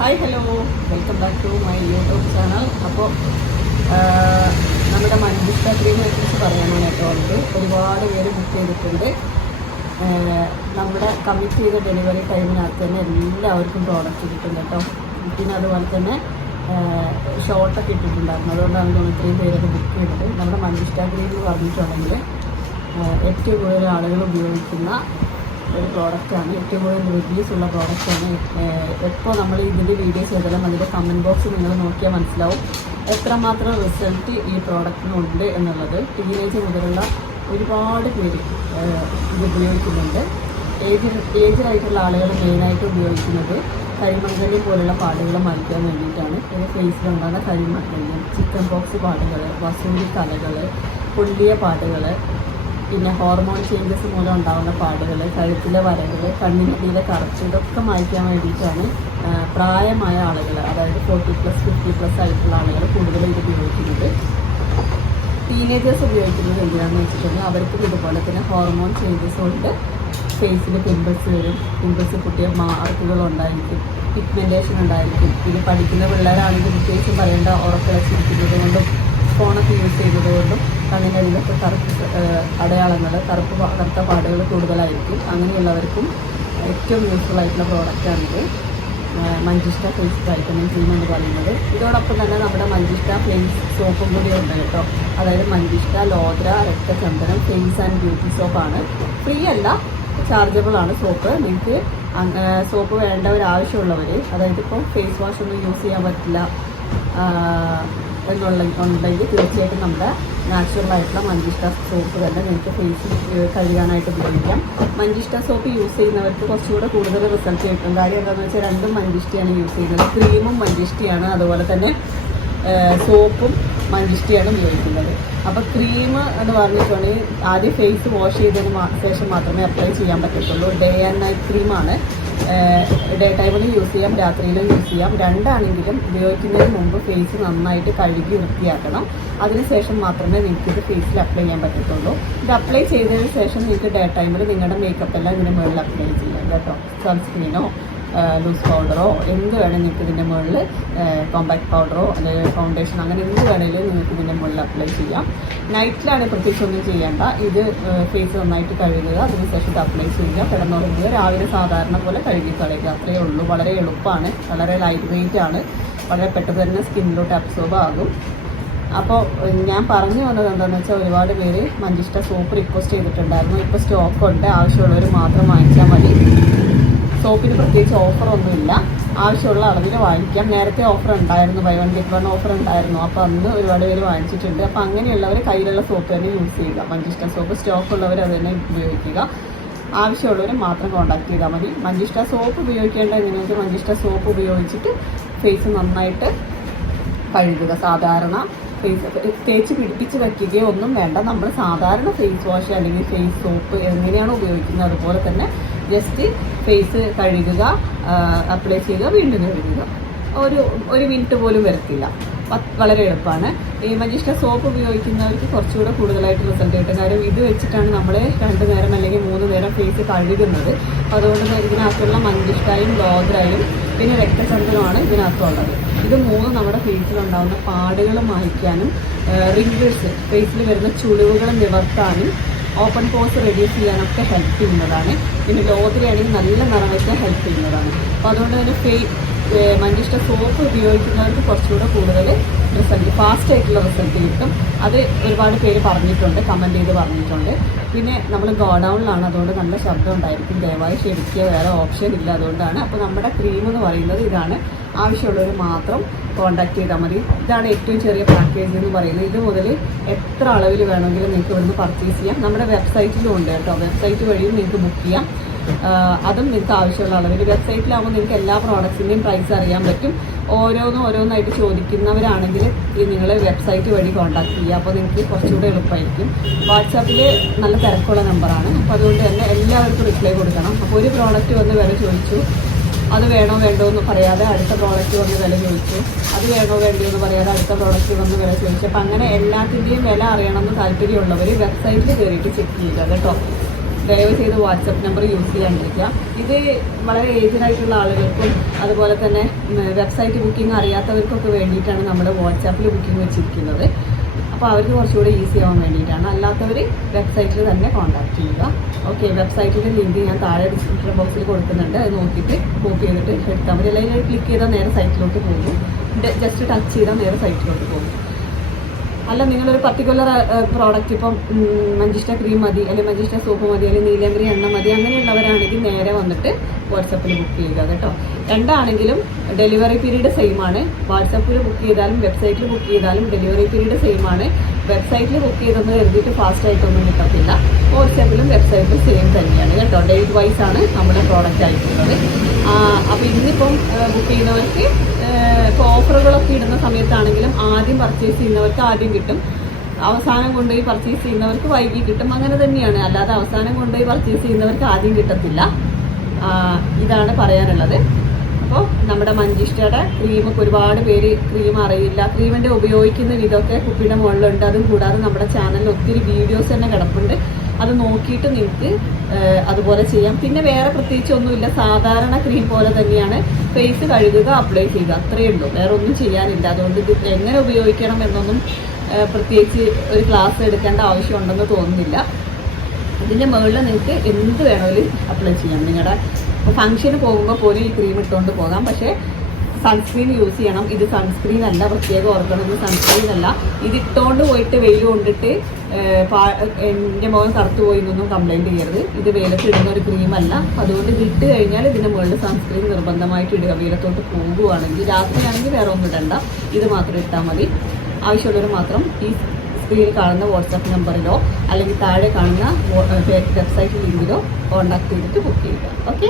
Hi hello. Welcome back to my YouTube channel അപ്പോൾ നമ്മുടെ മഞ്ജുഷ്ട ക്രീമിനെ കുറിച്ച് പറയാനാണ് കേട്ടോ ഉള്ളത്. ഒരുപാട് പേര് ബുക്ക് ചെയ്തിട്ടുണ്ട്. നമ്മുടെ കമ്മിറ്റ് ചെയ്ത ഡെലിവറി ടൈമിനകത്ത് തന്നെ എല്ലാവർക്കും പ്രോഡക്റ്റ് കിട്ടും കേട്ടോ. പിന്നെ അതുപോലെ തന്നെ ഷോർട്ടൊക്കെ ഇട്ടിട്ടുണ്ടായിരുന്നു. അതുകൊണ്ടാണ് നമ്മൾ ഇത്രയും പേരൊക്കെ ബുക്ക് ചെയ്തത്. നമ്മുടെ മഞ്ജുഷ്ട ക്രീം എന്ന് പറഞ്ഞിട്ടുണ്ടെങ്കിൽ ഏറ്റവും കൂടുതൽ ആളുകൾ ഉപയോഗിക്കുന്ന ഒരു പ്രോഡക്റ്റാണ് ഏറ്റവും കൂടുതൽ റിവ്യൂസ് ഉള്ള പ്രോഡക്റ്റാണ് എപ്പോൾ നമ്മൾ ഇതിന്റെ വീഡിയോസ് ചെയ്താലും അതിന്റെ കമന്റ് ബോക്സ് നിങ്ങൾ നോക്കിയാൽ മനസ്സിലാവും. എത്രമാത്രം റിസൾട്ട് ഈ പ്രോഡക്റ്റിനുണ്ട് എന്നുള്ളത് ടീനേജ് മുതലുള്ള ഒരുപാട് പേര് ഇത് ഉപയോഗിക്കുന്നുണ്ട്. ഏജ് ഏജിലായിട്ടുള്ള ആളുകൾ മെയിനായിട്ട് ഉപയോഗിക്കുന്നത് കരിമങ്കല്യം പോലുള്ള പാടുകൾ മാറ്റാൻ വേണ്ടിയിട്ടാണ്. ഇത് ഫേസിലുണ്ടാകുന്ന കരിമങ്കല്യം ചിക്കൻ ബോക്സ് പാടുകൾ വസൂരി കലകൾ പൊള്ളിയ പാടുകൾ പിന്നെ ഹോർമോൺ ചേഞ്ചസ് മൂലം ഉണ്ടാകുന്ന പാടുകൾ കഴുത്തിലെ വരകൾ കണ്ണിനടിയിലെ കറച്ച് ഇതൊക്കെ മായ്ക്കാൻ വേണ്ടിയിട്ടാണ് പ്രായമായ ആളുകൾ അതായത് ഫോർട്ടി പ്ലസ് ഫിഫ്റ്റി പ്ലസ് ആയിട്ടുള്ള ആളുകൾ കൂടുതലും ഇത് ഉപയോഗിക്കുന്നത്. ടീനേജേഴ്സ് ഉപയോഗിക്കുന്നത് എന്തിനാണെന്ന് വെച്ചിട്ടുണ്ടെങ്കിൽ അവർക്കും ഇതുപോലെ തന്നെ ഹോർമോൺ ചേഞ്ചസ് കൊണ്ട് ഫേസിൽ പിമ്പിൾസ് വരും പിമ്പിൾസ് പൊട്ടിയ മാർക്കുകൾ ഉണ്ടായിരിക്കും പിഗ്മെന്റേഷൻ ഉണ്ടായിരിക്കും. പിന്നെ പഠിക്കുന്ന പിള്ളേരാണെങ്കിൽ പ്രത്യേകിച്ചും പറയേണ്ട ഉറക്കളച്ചിരിക്കുന്നത് കൊണ്ടും ഫോണൊക്കെ യൂസ് ചെയ്യുന്നത് കൊണ്ടും അടിയിലൊക്കെ കറുപ്പ് അടയാളങ്ങൾ കറുപ്പ് കറുത്ത പാടുകൾ കൂടുതലായിരിക്കും. അങ്ങനെയുള്ളവർക്കും ഏറ്റവും യൂസ്ഫുൾ ആയിട്ടുള്ള പ്രോഡക്റ്റാണിത് മഞ്ചിഷ്ട ഫേസ് ടൈറ്റനിങ് ക്രീം എന്ന് പറയുന്നത്. ഇതോടൊപ്പം തന്നെ നമ്മുടെ മഞ്ചിഷ്ട ഫേസ് സോപ്പും കൂടി ഉണ്ട് കേട്ടോ. അതായത് മഞ്ചിഷ്ട ലോദ്ര രക്തചന്ദനം ഫേസ് ആൻഡ് ബ്യൂട്ടി സോപ്പാണ് ഫ്രീ അല്ല ചാർജബിൾ ആണ് സോപ്പ് നിങ്ങൾക്ക് സോപ്പ് വേണ്ടവർ ആവശ്യമുള്ളവർ അതായത് ഇപ്പോൾ ഫേസ് വാഷ് ഒന്നും യൂസ് ചെയ്യാൻ പറ്റില്ല. ഉണ്ടെങ്കിൽ തീർച്ചയായിട്ടും നമ്മുടെ നാച്ചുറൽ ആയിട്ടുള്ള മഞ്ചിഷ്ട സോപ്പ് തന്നെ നിങ്ങൾക്ക് ഫേസ് കഴുകാനായിട്ട് ഉപയോഗിക്കാം. മഞ്ചിഷ്ട സോപ്പ് യൂസ് ചെയ്യുന്നവർക്ക് കുറച്ചുകൂടെ കൂടുതൽ റിസൾട്ട് കിട്ടും. കാര്യം എന്താണെന്ന് വെച്ചാൽ രണ്ടും മഞ്ചിഷ്ടിയാണ് യൂസ് ചെയ്യുന്നത്. ക്രീമും മഞ്ചിഷ്ടിയാണ്. അതുപോലെ തന്നെ സോപ്പും മഞ്ചിഷ്ടയാണ് ഉപയോഗിക്കുന്നത് അപ്പോൾ ക്രീം എന്ന് പറഞ്ഞിട്ടുണ്ടെങ്കിൽ ആദ്യം ഫേസ് വാഷ് ചെയ്തതിന് ശേഷം മാത്രമേ അപ്ലൈ ചെയ്യാൻ പറ്റത്തുള്ളൂ. ഡേ ആൻഡ് നൈറ്റ് ക്രീമാണ് ഡേ ടൈമിലും യൂസ് ചെയ്യാം രാത്രിയിലും യൂസ് ചെയ്യാം. രണ്ടാണെങ്കിലും ഉപയോഗിക്കുന്നതിന് മുമ്പ് ഫേസ് നന്നായിട്ട് കഴുകി വൃത്തിയാക്കണം. അതിനുശേഷം മാത്രമേ നിങ്ങൾക്ക് ഇത് ഫേസിൽ അപ്ലൈ ചെയ്യാൻ പറ്റത്തുള്ളൂ. ഇത് അപ്ലൈ ചെയ്തതിന് ശേഷം നിങ്ങൾക്ക് ഡേ ടൈമിൽ നിങ്ങളുടെ മേക്കപ്പ് എല്ലാം ഇതിന് മുകളിൽ അപ്ലൈ ചെയ്യാം. കേട്ടോ? സൺസ്ക്രീനോ ലൂസ് പൗഡറോ എന്ത് വേണേലും നിങ്ങൾക്ക് ഇതിന്റെ മുകളിൽ കോമ്പാക്ട് പൗഡറോ അല്ലെങ്കിൽ ഫൗണ്ടേഷൻ അങ്ങനെ എന്ത് വേണേലും നിങ്ങൾക്ക് ഇതിന്റെ മുകളിൽ അപ്ലൈ ചെയ്യാം. നൈറ്റിലാണ് പ്രത്യേകിച്ച് ഒന്നും ചെയ്യേണ്ട. ഇത് ഫേസ് നന്നായിട്ട് കഴുകുക അതിനുശേഷം ഇത് അപ്ലൈ ചെയ്യുക. കിടന്നുറങ്ങുക രാവിലെ സാധാരണ പോലെ കഴുകി കളയുക. അത്രയേ ഉള്ളൂ. വളരെ എളുപ്പമാണ്. വളരെ ലൈറ്റ് വെയിറ്റ് ആണ്. വളരെ പെട്ടെന്ന് തന്നെ സ്കിന്നിലോട്ട് അബ്സോർബ് ആകും. അപ്പോൾ ഞാൻ പറഞ്ഞു വന്നത് എന്താണെന്ന് വെച്ചാൽ ഒരുപാട് പേര് മഞ്ചിഷ്ട സോപ്പ് റിക്വസ്റ്റ് ചെയ്തിട്ടുണ്ടായിരുന്നു. ഇപ്പോൾ സ്റ്റോക്ക് ഉണ്ട്. ആവശ്യമുള്ളവർ മാത്രം വാങ്ങിച്ചാൽ മതി. സോപ്പിന് പ്രത്യേകിച്ച് ഓഫറൊന്നുമില്ല. ആവശ്യമുള്ള അളവിൽ വാങ്ങിക്കാം. നേരത്തെ ഓഫർ ഉണ്ടായിരുന്നു buy one get one offer ഉണ്ടായിരുന്നു അപ്പോൾ അന്ന് ഒരുപാട് പേര് വാങ്ങിച്ചിട്ടുണ്ട്. അപ്പോൾ അങ്ങനെയുള്ളവർ കയ്യിലുള്ള സോപ്പ് തന്നെ യൂസ് ചെയ്യുക. മഞ്ചിഷ്ട സോപ്പ് സ്റ്റോക്ക് ഉള്ളവർ അത് തന്നെ ഉപയോഗിക്കുക. ആവശ്യമുള്ളവർ മാത്രം കോൺടാക്ട് ചെയ്താൽ മതി. മഞ്ചിഷ്ട സോപ്പ് ഉപയോഗിക്കേണ്ട എങ്ങനെയാണെന്ന് മഞ്ചിഷ്ട സോപ്പ് ഉപയോഗിച്ചിട്ട് ഫേസ് നന്നായിട്ട് കഴുകുക. സാധാരണ ഫേസ് തേച്ച് പിടിപ്പിച്ച് വയ്ക്കുകയോ ഒന്നും വേണ്ട. നമ്മൾ സാധാരണ ഫേസ് വാഷ് അല്ലെങ്കിൽ ഫേസ് സോപ്പ് എങ്ങനെയാണ് ഉപയോഗിക്കുന്നത് അതുപോലെ തന്നെ ജസ്റ്റ് ഫേസ് കഴുകുക അപ്ലൈ ചെയ്യുക വീണ്ടും കഴുകുക. ഒരു ഒരു മിനിറ്റ് പോലും വരത്തില്ല. വളരെ എളുപ്പമാണ്. ഈ മജിഷ്ട സോപ്പ് ഉപയോഗിക്കുന്നവർക്ക് കുറച്ചുകൂടെ കൂടുതലായിട്ട് റിസൾട്ട് കിട്ടും. കാര്യം ഇത് വെച്ചിട്ടാണ് നമ്മൾ രണ്ട് നേരം അല്ലെങ്കിൽ മൂന്ന് നേരം ഫേസ് കഴുകുന്നത്. അതുകൊണ്ട് ഇതിനകത്തുള്ള മഞ്ചിഷ്ടായും ലോദ്രായും പിന്നെ രക്തചന്ദനമാണ് ഇതിനകത്തുള്ളത്. ഇത് മൂന്ന് നമ്മുടെ ഫേസിലുണ്ടാകുന്ന പാടുകൾ മായ്ക്കാനും റിങ്കിൾസ് ഫേസിൽ വരുന്ന ചുളിവുകൾ നിവർത്താനും ഓപ്പൺ പോസ് റെഡ്യൂസ് ചെയ്യാനൊക്കെ ഹെൽപ്പ് ചെയ്യുന്നതാണ്. പിന്നെ ലോത്തിലാണെങ്കിൽ നല്ല നിറം വെച്ച് ഹെൽപ്പ് ചെയ്യുന്നതാണ്. അപ്പോൾ അതുകൊണ്ട് തന്നെ ഫേ മഞ്ചിഷ്ട സോപ്പ് ഉപയോഗിക്കുന്നവർക്ക് കുറച്ചുകൂടെ കൂടുതൽ റിസൾട്ട് ഫാസ്റ്റ് ആയിട്ടുള്ള റിസൾട്ട് കിട്ടും. അത് ഒരുപാട് പേര് പറഞ്ഞിട്ടുണ്ട് കമന്റ് ചെയ്ത് പറഞ്ഞിട്ടുണ്ട്. പിന്നെ നമ്മൾ ഗോഡൗണിലാണ് അതുകൊണ്ട് നല്ല ശബ്ദം ഉണ്ടായിരിക്കും. ദയവായി ക്ഷമിക്കുക വേറെ ഓപ്ഷൻ ഇല്ല അതുകൊണ്ടാണ്. അപ്പോൾ നമ്മുടെ ക്രീം എന്ന് പറയുന്നത് ഇതാണ്. ആവശ്യമുള്ളവർ മാത്രം കോൺടാക്ട് ചെയ്താൽ മതി. ഇതാണ് ഏറ്റവും ചെറിയ പാക്കേജ് എന്ന് പറയുന്നത്. ഇത് മുതൽ എത്ര അളവിൽ വേണമെങ്കിലും നിങ്ങൾക്ക് ഇവിടുന്ന് പർച്ചേസ് ചെയ്യാം. നമ്മുടെ വെബ്സൈറ്റിലും ഉണ്ട് കേട്ടോ. വെബ്സൈറ്റ് വഴിയും നിങ്ങൾക്ക് ബുക്ക് ചെയ്യാം. അതും നിങ്ങൾക്ക് ആവശ്യമുള്ള അളവിൽ. വെബ്സൈറ്റിലാകുമ്പോൾ നിങ്ങൾക്ക് എല്ലാ പ്രോഡക്ട്സിന്റെയും പ്രൈസ് അറിയാൻ പറ്റും. ഓരോന്നും ഓരോന്നായിട്ട് ചോദിക്കുന്നവരാണെങ്കിൽ ഈ നിങ്ങൾ വെബ്സൈറ്റ് വഴി കോൺടാക്ട് ചെയ്യുക. അപ്പോൾ നിങ്ങൾക്ക് കുറച്ചുകൂടെ എളുപ്പമായിരിക്കും. വാട്സാപ്പിൽ നല്ല തിരക്കുള്ള നമ്പറാണ് അപ്പോൾ അതുകൊണ്ട് തന്നെ എല്ലാവർക്കും റിപ്ലൈ കൊടുക്കണം. അപ്പോൾ ഒരു പ്രോഡക്റ്റ് വന്ന് വില ചോദിച്ചു. അത് വേണോ വേണ്ടോ എന്ന് പറയാതെ അടുത്ത പ്രോഡക്റ്റ് വന്ന് വില ചോദിച്ചു. അത് വേണോ വേണ്ടോ എന്ന് പറയാതെ അടുത്ത പ്രോഡക്റ്റ് വന്ന് വില ചോദിച്ചു. അപ്പോൾ അങ്ങനെ എല്ലാത്തിന്റെയും വില അറിയണമെന്ന് താല്പര്യമുള്ളവർ വെബ്സൈറ്റിൽ കയറിയിട്ട് ചെക്ക് ചെയ്യുക കേട്ടോ. ദയവ് ചെയ്ത് വാട്സപ്പ് നമ്പർ യൂസ് ചെയ്യാണ്ടിരിക്കുക ഇത് വളരെ ഏജ്ഡ് ആയിട്ടുള്ള ആളുകൾക്കും അതുപോലെ തന്നെ വെബ്സൈറ്റ് ബുക്കിംഗ് അറിയാത്തവർക്കൊക്കെ വേണ്ടിയിട്ടാണ് നമ്മുടെ വാട്സാപ്പിൽ ബുക്കിംഗ് വെച്ചിരിക്കുന്നത്. അപ്പോൾ അവർക്ക് കുറച്ചുകൂടി ഈസി ആവാൻ വേണ്ടിയിട്ടാണ്. അല്ലാത്തവർ വെബ്സൈറ്റിൽ തന്നെ കോൺടാക്ട് ചെയ്യുക. ഓക്കെ വെബ്സൈറ്റിന്റെ ലിങ്ക് ഞാൻ താഴെ ഡിസ്ക്രിപ്ഷൻ ബോക്സിൽ കൊടുക്കുന്നുണ്ട്. അത് നോക്കിയിട്ട് കോപ്പി ചെയ്തിട്ട് എടുത്താൽ മതി. അല്ലെങ്കിൽ ക്ലിക്ക് ചെയ്താൽ നേരെ സൈറ്റിലോട്ട് പോകും. ജസ്റ്റ് ടച്ച് ചെയ്താൽ നേരെ സൈറ്റിലോട്ട് പോകും. അല്ല നിങ്ങളൊരു പർട്ടിക്കുലർ പ്രോഡക്റ്റ് ഇപ്പം മഞ്ചിഷ്ട ക്രീം മതി അല്ലെങ്കിൽ മഞ്ചിഷ്ട സോപ്പ് മതി അല്ലെങ്കിൽ നീലങ്കരി എണ്ണ മതി അങ്ങനെയുള്ളവരാണെങ്കിൽ നേരെ വന്നിട്ട് വാട്സപ്പിൽ ബുക്ക് ചെയ്യുക കേട്ടോ. രണ്ടാണെങ്കിലും ഡെലിവറി പീരീഡ് സെയിം ആണ്. വാട്സപ്പിൽ ബുക്ക് ചെയ്താലും വെബ്സൈറ്റിൽ ബുക്ക് ചെയ്താലും ഡെലിവറി പീരീഡ് സെയിം ആണ്. വെബ്സൈറ്റിൽ ബുക്ക് ചെയ്തെന്ന് കരുതിയിട്ട് ഫാസ്റ്റ് ആയിട്ടൊന്നും കിട്ടത്തില്ല. വാട്സാപ്പിലും വെബ്സൈറ്റിലും സെയിം തന്നെയാണ് കേട്ടോ. ഡേറ്റ് വൈസ് ആണ് നമ്മുടെ പ്രോഡക്റ്റ് ആയിട്ടുള്ളത്. അപ്പോൾ ഇന്നിപ്പം ബുക്ക് ചെയ്യുന്നവർക്ക് ഇപ്പോൾ ഓഫറുകളൊക്കെ ഇടുന്ന സമയത്താണെങ്കിലും ആദ്യം പർച്ചേസ് ചെയ്യുന്നവർക്ക് ആദ്യം കിട്ടും. അവസാനം കൊണ്ടുപോയി പർച്ചേസ് ചെയ്യുന്നവർക്ക് വൈകി കിട്ടും. അങ്ങനെ തന്നെയാണ്. അല്ലാതെ അവസാനം കൊണ്ടുപോയി പർച്ചേസ് ചെയ്യുന്നവർക്ക് ആദ്യം കിട്ടത്തില്ല. ഇതാണ് പറയാനുള്ളത്. അപ്പോൾ നമ്മുടെ മഞ്ചിഷ്ടയുടെ ക്രീമൊക്കെ ഒരുപാട് പേര് ക്രീം അറിയില്ല. ക്രീമിന്റെ ഉപയോഗിക്കുന്ന വിധമൊക്കെ കുപ്പിയുടെ മുകളിലുണ്ട്. അതും കൂടാതെ നമ്മുടെ ചാനലിൽ ഒത്തിരി വീഡിയോസ് തന്നെ കിടപ്പുണ്ട്. അത് നോക്കിയിട്ട് നിങ്ങൾക്ക് അതുപോലെ ചെയ്യാം. പിന്നെ വേറെ പ്രത്യേകിച്ച് ഒന്നുമില്ല. സാധാരണ ക്രീം പോലെ തന്നെയാണ് ഫേസ് കഴുകുക അപ്ലൈ ചെയ്യുക. അത്രയേ ഉള്ളൂ. വേറെ ഒന്നും ചെയ്യാനില്ല. അതുകൊണ്ട് ഇത് എങ്ങനെ ഉപയോഗിക്കണം എന്നൊന്നും പ്രത്യേകിച്ച് ഒരു ക്ലാസ് എടുക്കേണ്ട ആവശ്യമുണ്ടെന്ന് തോന്നുന്നില്ല. ഇതിന്റെ മുകളിൽ നിങ്ങൾക്ക് എന്ത് വേണമെങ്കിലും അപ്ലൈ ചെയ്യാം. നിങ്ങളുടെ ഇപ്പോൾ ഫംഗ്ഷന് പോകുമ്പോൾ പോലും ഈ ക്രീം ഇട്ടുകൊണ്ട് പോകാം. പക്ഷേ സൺസ്ക്രീൻ യൂസ് ചെയ്യണം. ഇത് സൺസ്ക്രീൻ അല്ല പ്രത്യേകം ഓർക്കണം ഇത് സൺസ്ക്രീൻ അല്ല. ഇത് ഇട്ടുകൊണ്ട് പോയിട്ട് വെയിൽ കൊണ്ടിട്ട് എന്റെ മുഖം കറുത്തു പോയി എന്നൊന്നും കംപ്ലൈന്റ് ചെയ്യരുത്. ഇത് വെയിലത്ത് ഇടുന്ന ഒരു ക്രീം അല്ല. അതുകൊണ്ട് ഇത് ഇട്ട് കഴിഞ്ഞാൽ ഇതിന്റെ മുകളിൽ സൺസ്ക്രീൻ നിർബന്ധമായിട്ട് ഇടുക. വെയിലത്തോട്ട് പോകുവാണെങ്കിൽ രാത്രിയാണെങ്കിൽ വേറെ ഒന്നും ഇടണ്ട. ഇത് മാത്രം ഇട്ടാൽ മതി. ആവശ്യമുള്ളവർ മാത്രം ഈ സ്ക്രീനിൽ കാണുന്ന വാട്സാപ്പ് നമ്പറിലോ അല്ലെങ്കിൽ താഴെ കാണുന്ന വെബ്സൈറ്റ് ലിങ്കിലോ കോൺടാക്ട് ചെയ്തിട്ട് ബുക്ക് ചെയ്യുക. ഓക്കെ